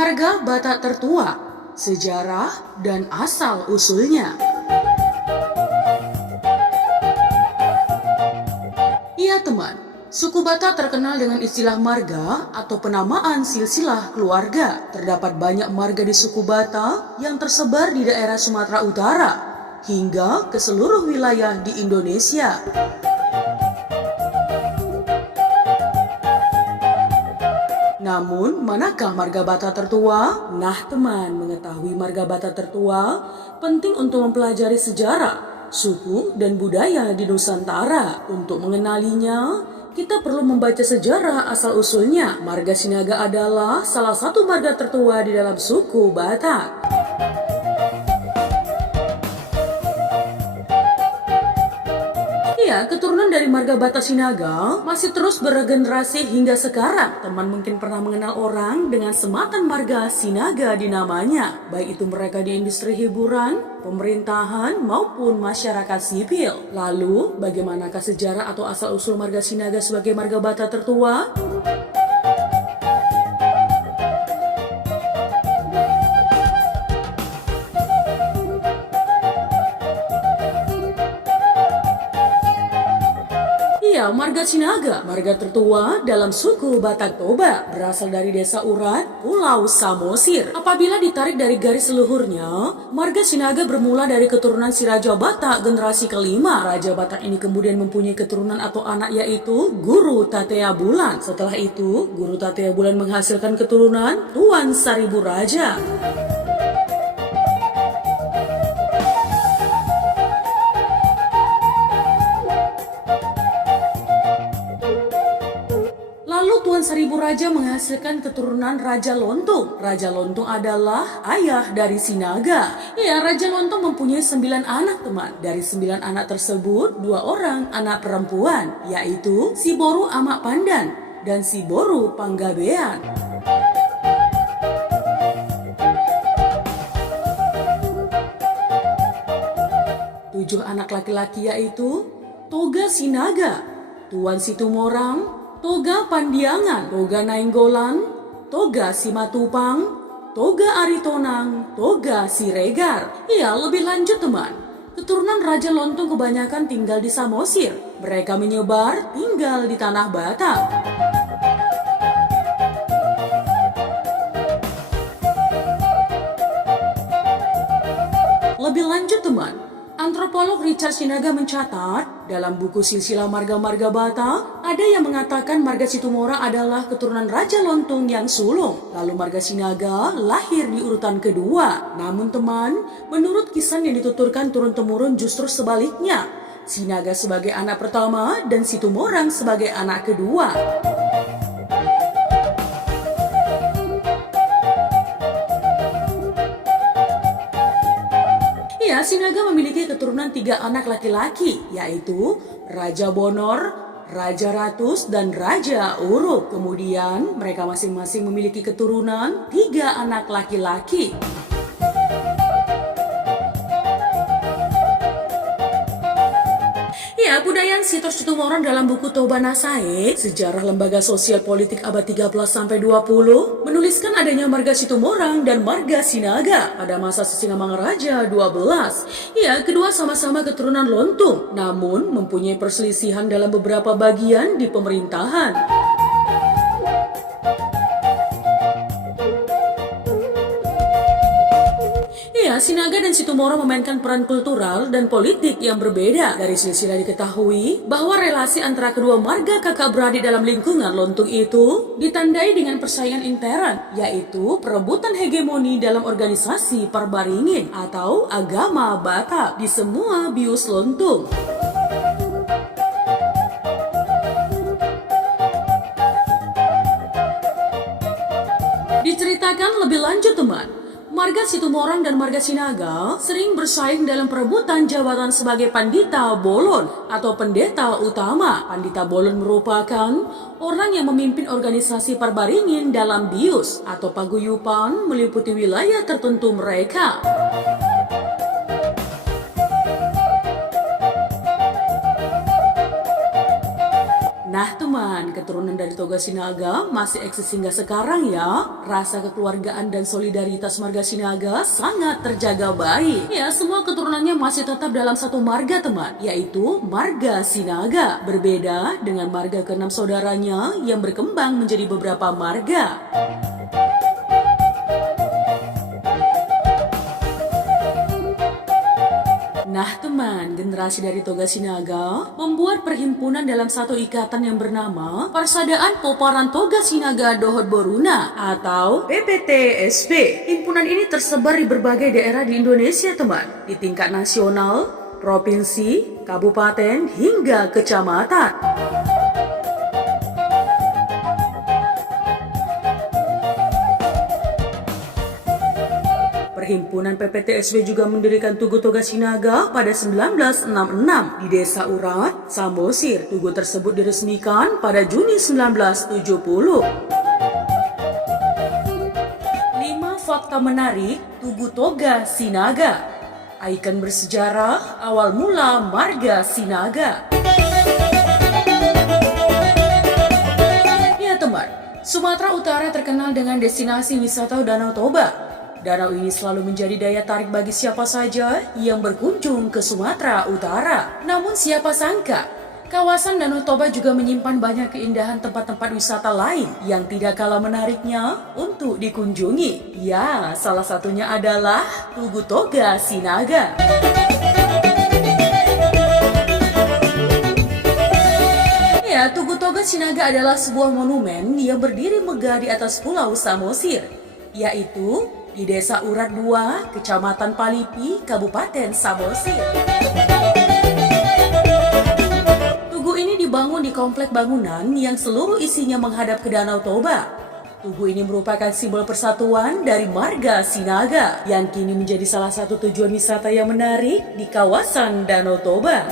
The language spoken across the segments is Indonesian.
Marga Batak tertua, sejarah dan asal-usulnya. Iya teman, suku Batak terkenal dengan istilah marga atau penamaan silsilah keluarga. Terdapat banyak marga di suku Batak yang tersebar di daerah Sumatera Utara hingga ke seluruh wilayah di Indonesia. Namun, manakah marga Batak tertua? Nah teman, mengetahui marga Batak tertua penting untuk mempelajari sejarah, suku, dan budaya di Nusantara. Untuk mengenalinya, kita perlu membaca sejarah asal-usulnya. Marga Sinaga adalah salah satu marga tertua di dalam suku Batak. Ya, keturunan dari marga Batak Sinaga masih terus beregenerasi hingga sekarang. Teman mungkin pernah mengenal orang dengan sematan marga Sinaga di namanya, baik itu mereka di industri hiburan, pemerintahan, maupun masyarakat sipil. Lalu, bagaimanakah sejarah atau asal-usul marga Sinaga sebagai marga Batak tertua? Ya, marga Sinaga, marga tertua dalam suku Batak Toba, berasal dari desa Urat, Pulau Samosir. Apabila ditarik dari garis leluhurnya, marga Sinaga bermula dari keturunan si Raja Batak generasi kelima. Raja Batak ini kemudian mempunyai keturunan atau anak yaitu Guru Tatea Bulan. Setelah itu, Guru Tatea Bulan menghasilkan keturunan Tuan Saribu Raja. Tuan Saribu Raja menghasilkan keturunan Raja Lontong. Raja Lontong adalah ayah dari Sinaga. Ya, Raja Lontong mempunyai 9 anak teman. Dari 9 anak tersebut, 2 orang anak perempuan, yaitu si Boru Amak Pandan dan si Boru Panggabean. Tujuh anak laki-laki yaitu Toga Sinaga, Tuan Situmorang, Toga Pandiangan, Toga Nainggolan, Toga Simatupang, Toga Aritonang, Toga Siregar. Ya, lebih lanjut teman, keturunan Raja Lontong kebanyakan tinggal di Samosir. Mereka menyebar tinggal di tanah Batak. Lebih lanjut teman, antropolog Richard Sinaga mencatat dalam buku Silsilah Marga-Marga Batak, ada yang mengatakan marga Situmorang adalah keturunan Raja Lontong yang sulung. Lalu marga Sinaga lahir di urutan kedua. Namun teman, menurut kisah yang dituturkan turun-temurun justru sebaliknya. Sinaga sebagai anak pertama dan Situmorang sebagai anak kedua. Ya, Sinaga memiliki keturunan 3 anak laki-laki, yaitu Raja Bonor, Raja Ratus, dan Raja Uruk. Kemudian mereka masing-masing memiliki keturunan 3 anak laki-laki. Ya, Budayaan Sitor Situmorang dalam buku Toba Nasae, Sejarah Lembaga Sosial Politik abad 13-20, menuliskan adanya marga Situmorang dan marga Sinaga pada masa Sisingamangaraja 12. Ya, kedua sama-sama keturunan Lontong, namun mempunyai perselisihan dalam beberapa bagian di pemerintahan. Sinaga dan Situmorang memainkan peran kultural dan politik yang berbeda. Dari silsilah diketahui bahwa relasi antara kedua marga kakak beradik dalam lingkungan Lontong itu ditandai dengan persaingan intern, yaitu perebutan hegemoni dalam organisasi Parbaringin atau agama Batak di semua bius Lontong. Diceritakan lebih lanjut teman, marga Situmorang dan marga Sinaga sering bersaing dalam perebutan jabatan sebagai Pandita Bolon atau pendeta utama. Pandita Bolon merupakan orang yang memimpin organisasi Parbaringin dalam bius atau paguyuban meliputi wilayah tertentu mereka. Nah teman, keturunan dari Toga Sinaga masih eksis hingga sekarang ya. Rasa kekeluargaan dan solidaritas marga Sinaga sangat terjaga baik. Ya, semua keturunannya masih tetap dalam satu marga teman, yaitu marga Sinaga. Berbeda dengan marga keenam saudaranya yang berkembang menjadi beberapa marga. Nah teman, generasi dari Toga Sinaga membuat perhimpunan dalam satu ikatan yang bernama Persaudaraan Poparan Toga Sinaga Dohot Boruna atau PPTSB. Himpunan ini tersebar di berbagai daerah di Indonesia teman, di tingkat nasional, provinsi, kabupaten, hingga kecamatan. Perhimpunan PPTSB juga mendirikan Tugu Toga Sinaga pada 1966 di Desa Urat, Samosir. Tugu tersebut diresmikan pada Juni 1970. 5 fakta menarik Tugu Toga Sinaga. Ikon bersejarah awal mula marga Sinaga. Ya teman, Sumatera Utara terkenal dengan destinasi wisata Danau Toba. Danau ini selalu menjadi daya tarik bagi siapa saja yang berkunjung ke Sumatera Utara. Namun siapa sangka, kawasan Danau Toba juga menyimpan banyak keindahan tempat-tempat wisata lain yang tidak kalah menariknya untuk dikunjungi. Ya, salah satunya adalah Tugu Toga Sinaga. Ya, Tugu Toga Sinaga adalah sebuah monumen yang berdiri megah di atas Pulau Samosir, yaitu di Desa Urat 2, Kecamatan Palipi, Kabupaten Samosir. Tugu ini dibangun di komplek bangunan yang seluruh isinya menghadap ke Danau Toba. Tugu ini merupakan simbol persatuan dari marga Sinaga yang kini menjadi salah satu tujuan wisata yang menarik di kawasan Danau Toba.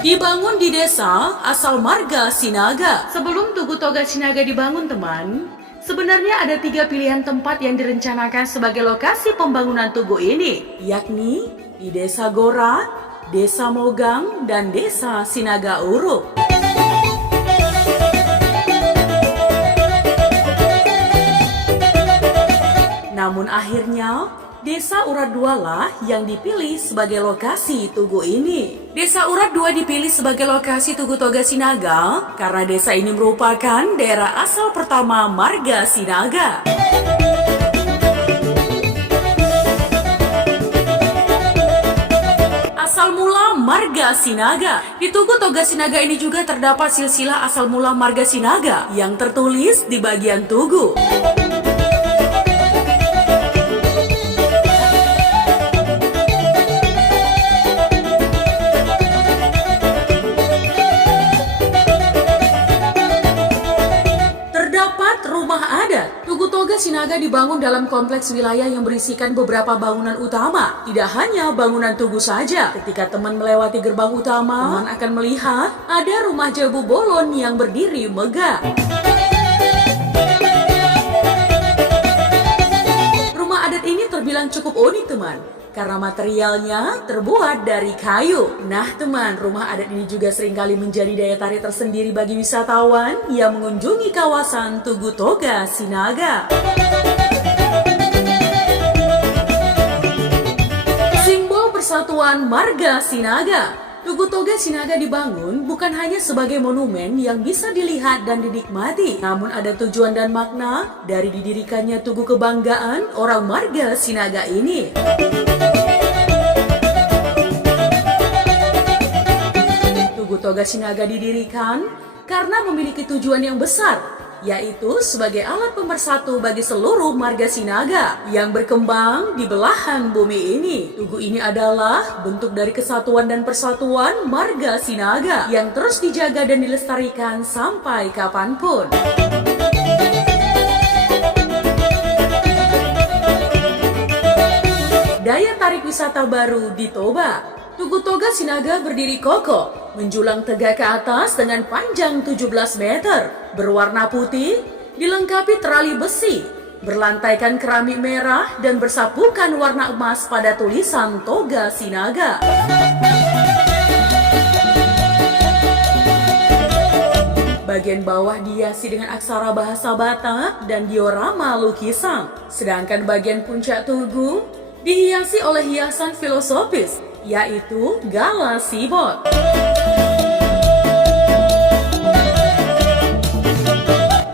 Dibangun di desa asal marga Sinaga. Sebelum Tugu Toga Sinaga dibangun teman, sebenarnya ada 3 pilihan tempat yang direncanakan sebagai lokasi pembangunan tugu ini, yakni di Desa Gora, Desa Mogang, dan Desa Sinaga Urup. Namun akhirnya Desa Urat 2 lah yang dipilih sebagai lokasi tugu ini. Desa Urat 2 dipilih sebagai lokasi Tugu Toga Sinaga karena desa ini merupakan daerah asal pertama marga Sinaga. Asal mula marga Sinaga. Di Tugu Toga Sinaga ini juga terdapat silsilah asal mula marga Sinaga yang tertulis di bagian tugu. Sinaga dibangun dalam kompleks wilayah yang berisikan beberapa bangunan utama. Tidak hanya bangunan tugu saja. Ketika teman melewati gerbang utama, teman akan melihat ada rumah Jabu Bolon yang berdiri megah. Rumah adat ini terbilang cukup unik teman, karena materialnya terbuat dari kayu. Nah teman, rumah adat ini juga seringkali menjadi daya tarik tersendiri bagi wisatawan yang mengunjungi kawasan Tugu Toga Sinaga. Simbol persatuan marga Sinaga. Tugu Toga Sinaga dibangun bukan hanya sebagai monumen yang bisa dilihat dan dinikmati, namun ada tujuan dan makna dari didirikannya Tugu Kebanggaan orang marga Sinaga ini. Tugu Toga Sinaga didirikan karena memiliki tujuan yang besar, yaitu sebagai alat pemersatu bagi seluruh marga Sinaga yang berkembang di belahan bumi ini. Tugu ini adalah bentuk dari kesatuan dan persatuan marga Sinaga yang terus dijaga dan dilestarikan sampai kapanpun. Daya tarik wisata baru di Toba. Tugu Toga Sinaga berdiri kokoh, menjulang tegak ke atas dengan panjang 17 meter, berwarna putih, dilengkapi terali besi, berlantaikan keramik merah dan bersapukan warna emas pada tulisan Toga Sinaga. Bagian bawah dihiasi dengan aksara bahasa Batak dan diorama lukisan. Sedangkan bagian puncak tugu dihiasi oleh hiasan filosofis, yaitu Gala Sibot.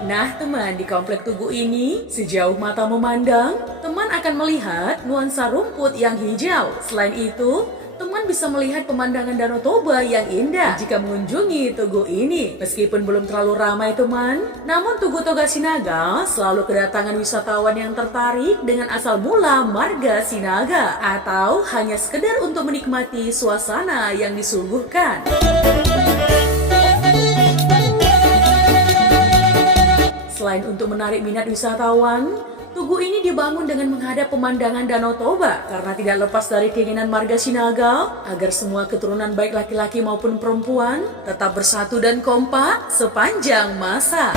Nah teman, di komplek tugu ini, sejauh mata memandang, teman akan melihat nuansa rumput yang hijau. Selain itu, teman bisa melihat pemandangan Danau Toba yang indah jika mengunjungi tugu ini. Meskipun belum terlalu ramai teman, namun Tugu Toga Sinaga selalu kedatangan wisatawan yang tertarik dengan asal mula marga Sinaga, atau hanya sekedar untuk menikmati suasana yang disuguhkan. Selain untuk menarik minat wisatawan, tugu ini dibangun dengan menghadap pemandangan Danau Toba karena tidak lepas dari keinginan marga Sinaga agar semua keturunan baik laki-laki maupun perempuan tetap bersatu dan kompak sepanjang masa.